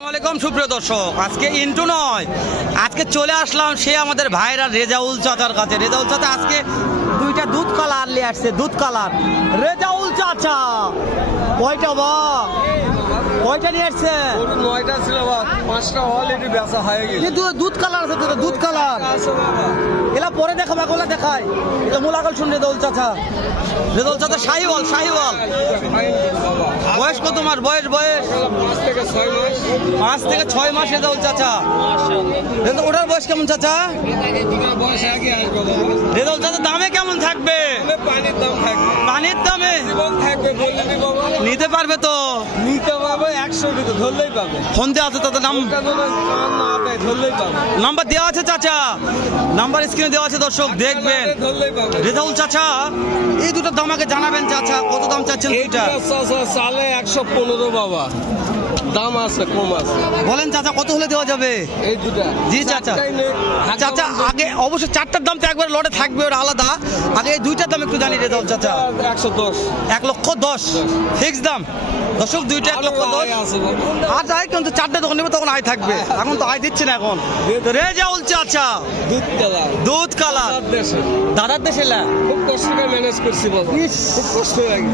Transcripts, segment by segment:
আসসালামু আলাইকুম সুপ্রিয় দর্শক, আজকে ইন্টু নয়, আজকে চলে আসলাম সে আমাদের ভাইরা রেজাউল চাচার কাছে। রেজাউল চাচা আজকে দুইটা দুধ কালার নিয়ে আসছে, দুধ কালার। রেজাউল চাচা কয়টা বা কয়টা নিয়ে আসছে? 9টা ছিল, 5টা অলরেডি বেচা হয়ে গেছে। দুধ কালার আছে, তো দুধ কালার এলা পরে দেখাবে, গোলা দেখায়। এটা মোলাকাল শুন রেজাউল চাচা। রেজাউল চাচা শাহিওয়াল, শাহিওয়াল। বয়স কত মাস? বয়স 5 থেকে 6 মাস। 5 থেকে 6 মাস রেজাউল চাচা। ওটার বয়স কেমন চাচা? বয়স আগে আসবে বাবা। রেজাউল চাচা দামে কেমন থাকবে? পানির দাম থাকবে, পানির দামে জীবন থাকবে। বললি বাবা নিতে পারবে তো? নিতে পারবে, 100 টাকা ধরলেই পাবে। ফোন দেওয়া আছে তাদের নাম, ধরলেই পাবে। নাম্বার দেওয়া আছে চাচা, নাম্বার স্ক্রিনে দেওয়া আছে, দর্শক দেখবেন। ধরলেই পাবে। রেজাউল চাচা এই দুটোর দাম আগে জানাবেন চাচা, কত দাম চাচ্ছেন দুইটা? সালে 115 বাবা, দাম আছে, কম আছে। বলেন চাচা কত হলে দেওয়া যাবে? এই দুটা জি চাচা। চাচা আগে অবশ্যই চারটার দাম তো একবার লটে থাকবে, ওটা আলাদা। আগে এই দুইটার দাম একটু জানি রেজাউল চাচা। 110, 1,10,000 ফিক্স দাম। দর্শক দুইটা 1,10,000 আছে বাবা। আজ আয়, কিন্তু চারটে দোকান নেবে তখন আয় থাকবে, এখন তো আয় দিচ্ছে না এখন। তো রেজাউল চাচা দুধ কালার, দুধ কালার, দেশে দাদার দেশে লা খুব কষ্ট করে ম্যানেজ করছি বাবা। ইস, খুব কষ্ট লাগে,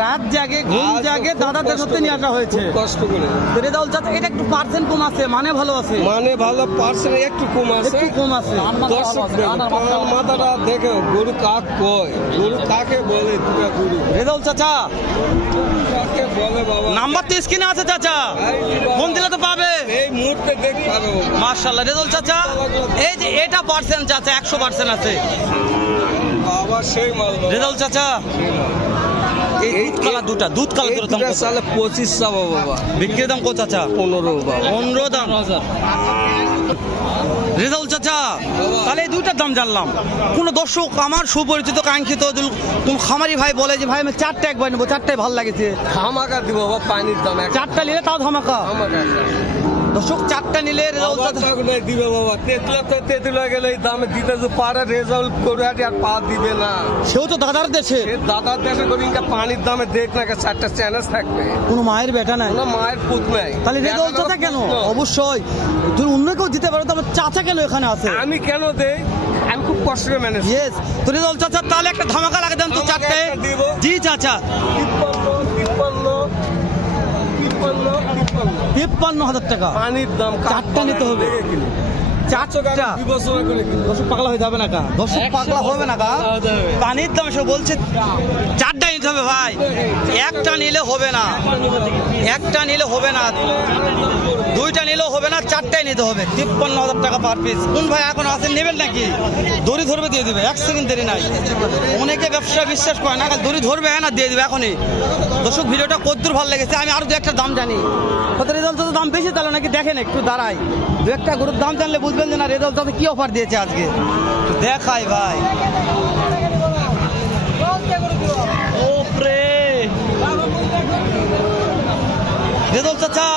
রাত জাগে ঘুম জাগে দাদাদের সাথে নিয়ে আসা হয়েছে। কষ্ট করে। তো রেজাউল চাচা এটা একটু পার্সেন্ট কম আছে, মানে ভালো আছে, মানে ভালো, পার্সেন্ট একটু কম আছে, একটু কম আছে। দর্শক পাল মাথাটা দেখে গরু কাক কয়, গরু কাকে বলে, দুটা গরু রেজাউল চাচা কাকে বলে বাবা। নাম্বার তো স্ক্রিনে আছে চাচা, ফোন দিলে তো পাবে। এই মুহূর্তে দেখ পাবে বাবা। মাশাআল্লাহ রেজাউল চাচা, এই যে এটা পার্সেন্ট চাচা 100% আছে বাবা, সেই মাল বাবা। রেজাউল চাচা। এই দুধ কালার দুটা, দুধ কালার দুটোর দাম দুটা কত? সালে 25 চাবো বাবা, বিক্রির দাম কত চাচা? 15 বাবা। 15 দাম। রেজাউল চাচা তাহলে এই দুইটার দাম জানলাম। কোন দর্শক আমার সুপরিচিত কাঙ্ক্ষিত কোন খামারি ভাই বলে যে ভাই আমি চারটা একবার নেবো, চারটাই ভালো লাগেছে, ধামাকা দিব বাবা, পানির দাম চারটা নিলে তাও ধামাকা। ধামাকা দর্শক চারটা নিলে রেজাউল চাচা দিবে বাবা। তেতুলা গেলে এই দামে দিতে যে পারে, রেজাল্ট করে আর পা দিবে না। সেও তো দাদার দেশে, সে দাদার দেশে করি, ইনকা পানির দামে দেখ না, 4টা চ্যালেঞ্জ থাকবে। কোনো মায়ের বেটা নাই, কোনো মায়ের পুত নাই। তাহলে রেজাউল চাচা কেন? অবশ্যই তুমি অন্য কেউ দিতে পারো, তো আমার চাচা কেন এখানে আছে? আমি কেন দেই? আমি খুব কষ্ট করে ম্যানেজ। ইয়েস, তো রেজাউল চাচা তাহলে একটা ধামাকা লাগে দেন তো চারটে। দিব। জি চাচা। 53,000 টাকা পানির দাম চারটা নিতে হবে। চারটা বিবেচনা করে কিনি। দর্শক পাগলা হয়ে যাবে না কা? দর্শক পাগলা হবে না কা? পানির দাম সব বলছে চারটা নিতে হবে ভাই, একটা নিলে হবে না, একটা নিলে হবে না, দুইটা নিলেও হবে না, চারটাই নিতে হবে। 53,000 টাকা পার পিস। কোন ভাই এখন আসেন নেবেন নাকি? দড়ি ধরবে দিয়ে দিবে, 1 সেকেন্ড দেরি নাই। অনেকে ব্যবসা বিশ্বাস করে না, দড়ি ধরবে না দিয়ে দিবে এখনই। দর্শক ভিডিওটা কদ্দুর ভালো লেগেছে, আমি আরো দু একটা দাম জানি। কত রেজাল্ট তো দাম বেশি, তাহলে নাকি দেখেন একটু দাঁড়াই, দু একটা গরুর দাম জানলে বুঝবেন যে না রেজাল্ট তো কি অফার দিয়েছে আজকে। দেখাই ভাই, ওপরে রেজাল্ট চাচা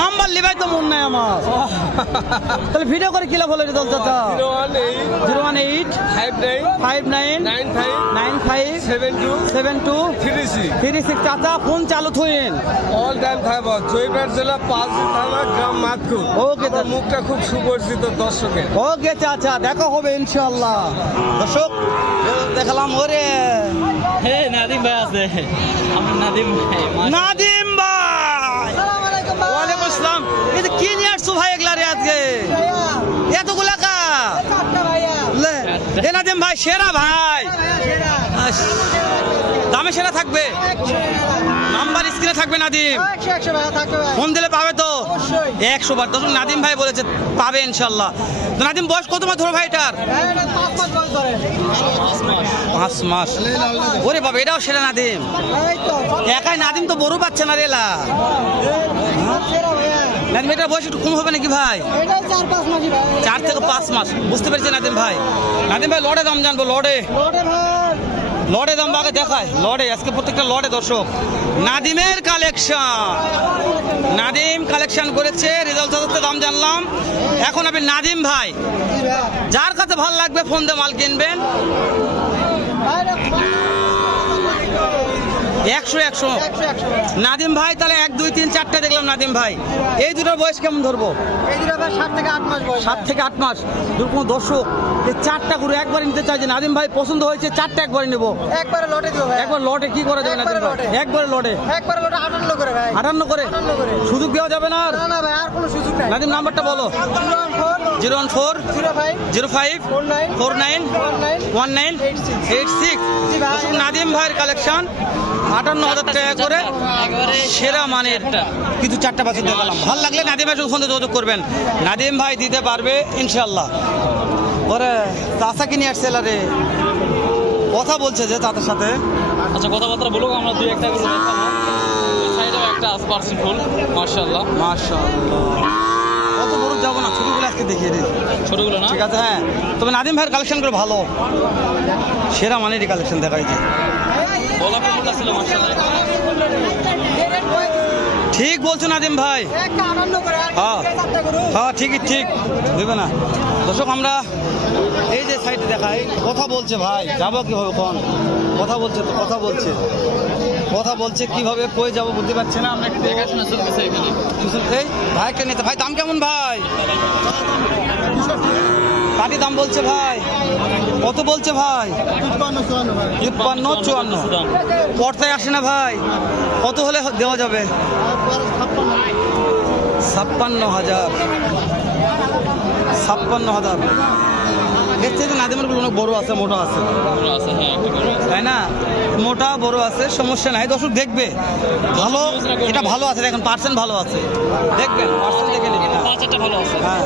নাম্বার লিবাই তো মন নাই আমার, তাহলে ভিডিও করে কিলা বলে রেজাল্ট চাচা? 018 59 95 72 36। চাচা ফোন চালু থইন। অল টাইম থাকবো। জয়পুর জেলা, 5 থানা, গ্রাম মাতকুর। ওকে আমার মুখটা খুব সুপরিচিত দর্শকের। ওকে চাচা, দেখা হবে ইনশাআল্লাহ। দর্শক দেখালাম ওরে নাদিম ভাই আছে, আমার নাদিম ভাই। নাদিম ভাই, ওয়ালাইকুম আসসালাম। এই যে কি নিয়ে আসছো ভাই এগুলা রে আজকে এতগুলা কা? লে, এ নাদিম ভাই সেরা ভাই, দামে সেরা থাকবে, নাম্বার স্ক্রিনে থাকবে নাদিম, ফোন দিলে পাবে তো 100 বার। দর্শক নাদিম ভাই বলেছে পাবে ইনশাল্লাহ। তো নাদিম বয়স কত মাস ধরো ভাই এটার? 5 মাস। ওরে বাবা, এটাও সেরা নাদিম। একাই নাদিম তো বড় পাচ্ছে না রেলা। নাদিম এটার বয়স একটু কম হবে নাকি ভাই? 4 থেকে 5 মাস। বুঝতে পেরেছি নাদিম ভাই। নাদিম ভাই লড়ে দাম জানবো, লড়ে লড়ে দাম আগে দেখায়, লড়ে আজকে প্রত্যেকটা লড়ে। দর্শক নাদিমের কালেকশন, নাদিম কালেকশন করেছে, রেজাল্ট চাচাতে দাম জানলাম। এখন আপনি নাদিম ভাই যার কাছে ভালো লাগবে ফোন দিয়ে মাল কিনবেন। 100 নাদিম ভাই তাহলে 1 2 3 4টে দেখলাম নাদিম ভাই। এই দুটোর বয়স কেমন ধরবো? এই দুটো ভাই 7 থেকে 8 মাস বয়স। 7 থেকে 8 মাস। কোনো দর্শক এই 4টা গরু একবারে নিতে চাইছে, নাদিম ভাই পছন্দ হয়েছে 4টা একবারে নেব। একবারে লটে দিও ভাই। একবার লটে কি করা যাবে নাদিম ভাই? একবারে লটে একবারে লটে 58 করে ভাই। 58 করে 58 করে। সুযোগ দেওয়া যাবে না আর? না না ভাই আর কোনো সুযোগ নাই। নাদিম নাম্বারটা বলো। 014 05 49 1986। নাদিম ভাইয়ের কালেকশন 58,000 টাকা করে সেরা মানের কিন্তু 4টা বাছুর দেখালাম। ভালো লাগলে নাদিম ভাইয়ের সঙ্গে যোগাযোগ করবেন, নাদিম ভাই দিতে পারবে ইনশাল্লাহ। পরে চাষা কিনে আসছে রে, কথা বলছে যে তাদের সাথে। আচ্ছা কথাবার্তা বলুক, আমরা দুই একটা করে দেখাবো। ওই সাইডেও একটা আছে পার্সেন্ট ফুল, মাশাআল্লাহ মাশাআল্লাহ। কত বড় যাবো না, ছোটগুলো আজকে দেখিয়ে দিই। ছোটগুলো না? ঠিক আছে হ্যাঁ, তবে নাদিম ভাইয়ের কালেকশন করে ভালো, সেরা মানেরই কালেকশন দেখাইছে। বলা কোনটা ছিল মাশাআল্লাহ। ঠিক বলছো নাদিম ভাই। হ্যাঁ হ্যাঁ ঠিকই ঠিক বুঝবে না দর্শক। আমরা এই যে সাইডে দেখাই, কথা বলছে ভাই, যাবো কিভাবে কোন কথা বলছে, তো কথা বলছে কিভাবে কই যাবো বুঝতে পারছি না। আমরা একটু দেখাশোনা চলতেছে এখানে। এই ভাইকে নিতে, ভাই দাম কেমন ভাই? কাটি দাম বলছে ভাই, কত বলছে ভাই? 53-54। পর্দায় আসে না ভাই, কত হলে দেওয়া যাবে? 56,000। 56,000 দেখছে যে নাদিমের গুলো অনেক বড় আছে, মোটা আছে, বড় আছে, হ্যাঁ একটা বড় আছে। তাই না? মোটা বড় আছে, সমস্যা নাই। দর্শক দেখবে ভালো, এটা ভালো আছে, দেখেন পার্সেন্ট ভালো আছে, দেখবেন পার্সেন্ট দেখে নেবেন। পাঁচ চারটা ভালো আছে। হ্যাঁ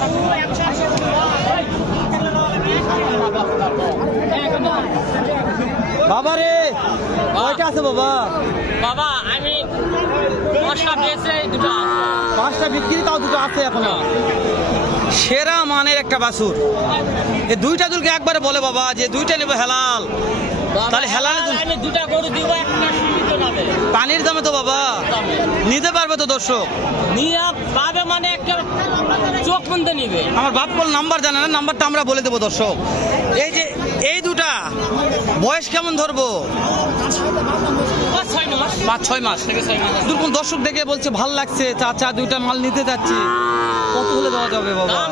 বাবা রে, কয়টা আছে বাবা? বাবা আমি 5টা পেয়েছি, এই দুটো আছে। 5টা বিক্রি, তাও দুটো আছে এখনো। সেরা মানের একটা বাছুর। এই দুইটা দুলকে একবারে বলে বাবা যে দুইটা নেবো হেলাল, তাহলে হেলালে আমি দুটো গরু দিব, একটা সীমিত নামে পানির দামে তো বাবা নিতে পারবে তো দর্শক? নিয়ে পাবে মানে একটা চোখ বন্ধ নিবে। আমার বাপ কোন নাম্বার জানে না, নাম্বারটা আমরা বলে দেবো দর্শক। এই যে এই দুটা বয়স কেমন ধরবো? 5-6 মাস। থেকে 6 মাস। দুরকম দর্শক দেখে বলছে ভাল লাগছে চাচা, দুইটা মাল নিতে যাচ্ছি, কত হলে দেওয়া যাবে বাবা? দাম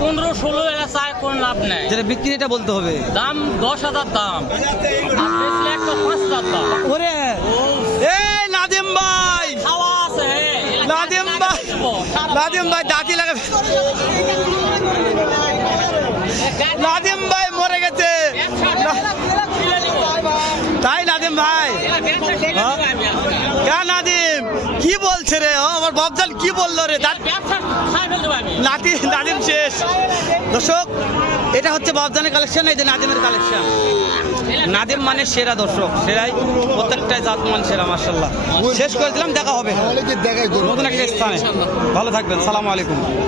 15-16 এর চাই কোন লাভ নাই। যেটা বিক্রিটা বলতে হবে। দাম 10,000 দাম, আর বেচলে একটা 5,000 দাম। ওরে এই নাদিম ভাই, খাওয়া আছে নাদিম ভাই, নাদিম ভাই দাঁতি লাগে, নাদিম ভাই মরে গেছে তাই নাদিম ভাই। হ্যাঁ নাদিম কি বলছে রে? আমার বাপজান কি বললো রে? নাদিম শেষ। দর্শক এটা হচ্ছে বাপজানের কালেকশন, এই যে নাদিমের কালেকশন। নাদিম মানে সেরা দর্শক, সেরাই প্রত্যেকটাই জাত মান সেরা মাশাআল্লাহ। শেষ করে দিলাম, দেখা হবে নতুন একটা স্থানে। ভালো থাকবেন, সালামু আলাইকুম।